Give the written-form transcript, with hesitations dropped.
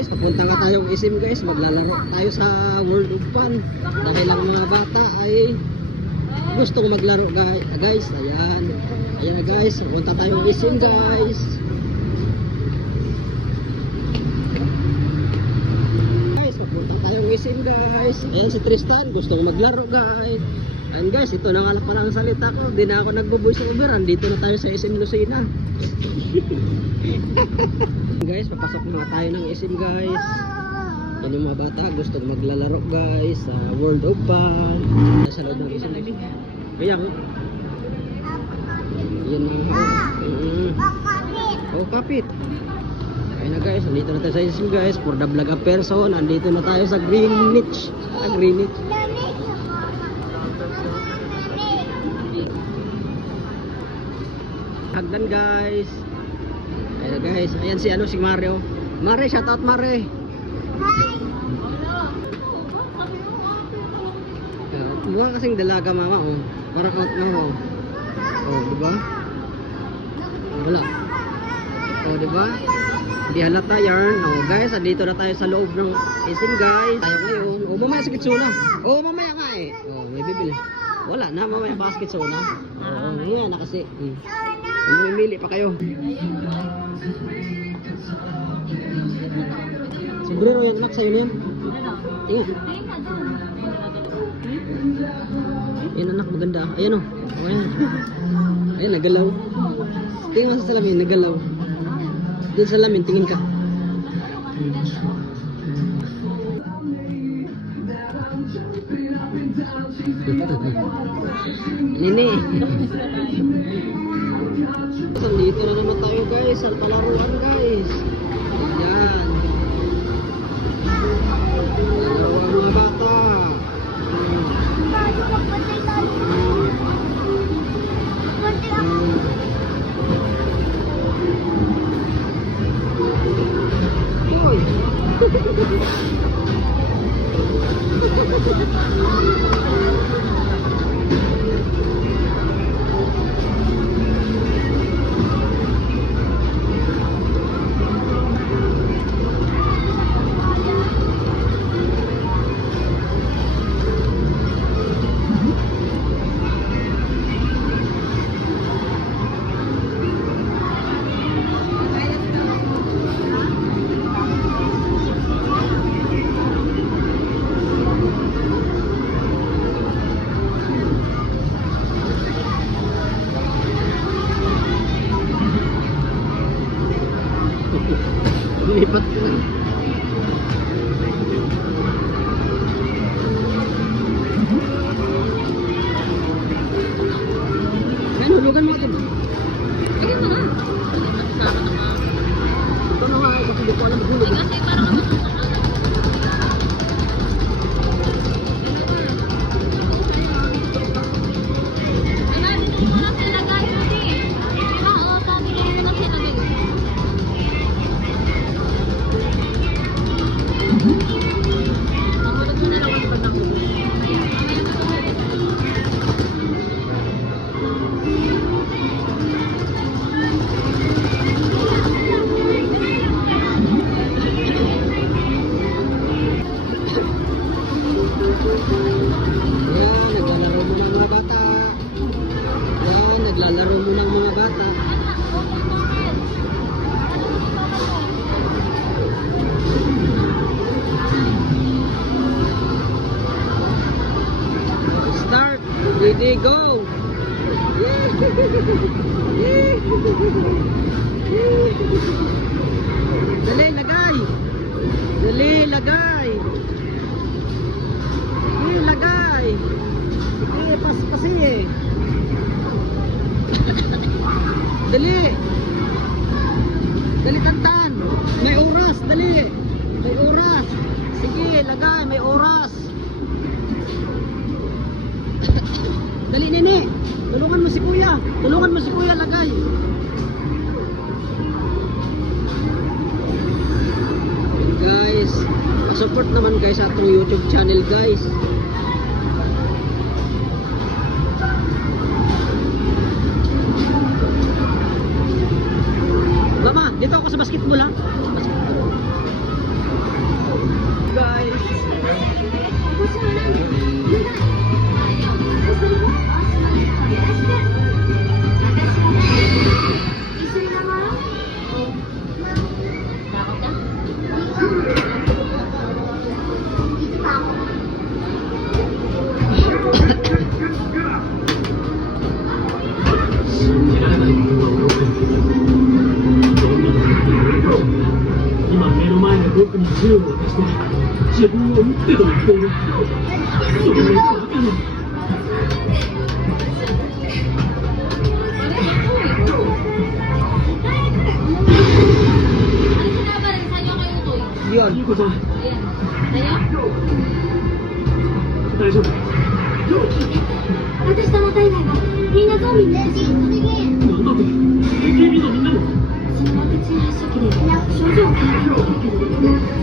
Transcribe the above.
guys, papunta nga tayong SM guys, maglalaro tayo sa World of Fun. Dahil ang mga bata ay gustong maglaro guys. Ayan na guys, papunta tayong SM guys. Papunta tayong SM guys. Ayan si Tristan, gustong maglaro guys. And guys, ito na nga pala ang salita ko. Di na ako nagbo-voice over. Andito na tayo sa SM Lucena. Guys, papasok na tayo ng SM guys. Yan yung mga bata, gustong maglalaro guys sa World of Fun. Sa loob ng SM guys. Kaya ko. Yan oh, kapit. Ayun na guys, andito na tayo sa SM guys. For the vlog of person, andito na tayo sa Greenwich. Greenwich. Hagdan guys. Ayan guys, ayan si si Mario. Mare, shout out Mare. Mukha kasing dalaga mama oh. Parang out na oh. Oh, di ba? Wala. Oh, di ba? Di halata yarn. Oh, guys, andito na tayo sa loob ng SM guys. Tayo ngayon. Oh, mamaya sa Kitsuna. Oh, mamaya nga eh. Oh, may bibili. Wala na, mamaya pa sa Kitsuna. Oh, yan na kasi. Mamimili pa kayo. Sombrero yan, anak, sa'yo na yan. Tingnan. Ayan anak, maganda. Ayan o. Oh, ayan. Ayan, nagalaw. Tingnan sa salamin, nagalaw. Doon sa salamin, tingin ka. Nini. Dito na naman tayo guys, sa palaruan guys. Ayan. Laruan mga bata. Lipat ko na. Ayan, hulugan mo atin. Ayan na nga. Ito na nga, ito ko na maghulog. Kasi parang ready, go! Dali, lagay! Dali, lagay! Dali, lagay! Sige, pas-pasi eh! Dali! Dali, tantan! May oras, dali! May oras! Sige, lagay, may oras! Dali nene, tulungan mo si kuya. Tulungan mo si kuya, lagay. Guys, support naman guys sa atong YouTube channel guys. Mama, dito ako sa basketball ha. 信じられないことが起こっている。どんなに今目の前の僕に銃を渡して自分を撃ってと言っている。それはバカな。 Yun. いいことは Ayan. Tayo? 大丈夫。私との体外はみんなゾンビになってしまった。なんだって AKB のみんなも。そのワクチン発射機で症状を軽減できるけど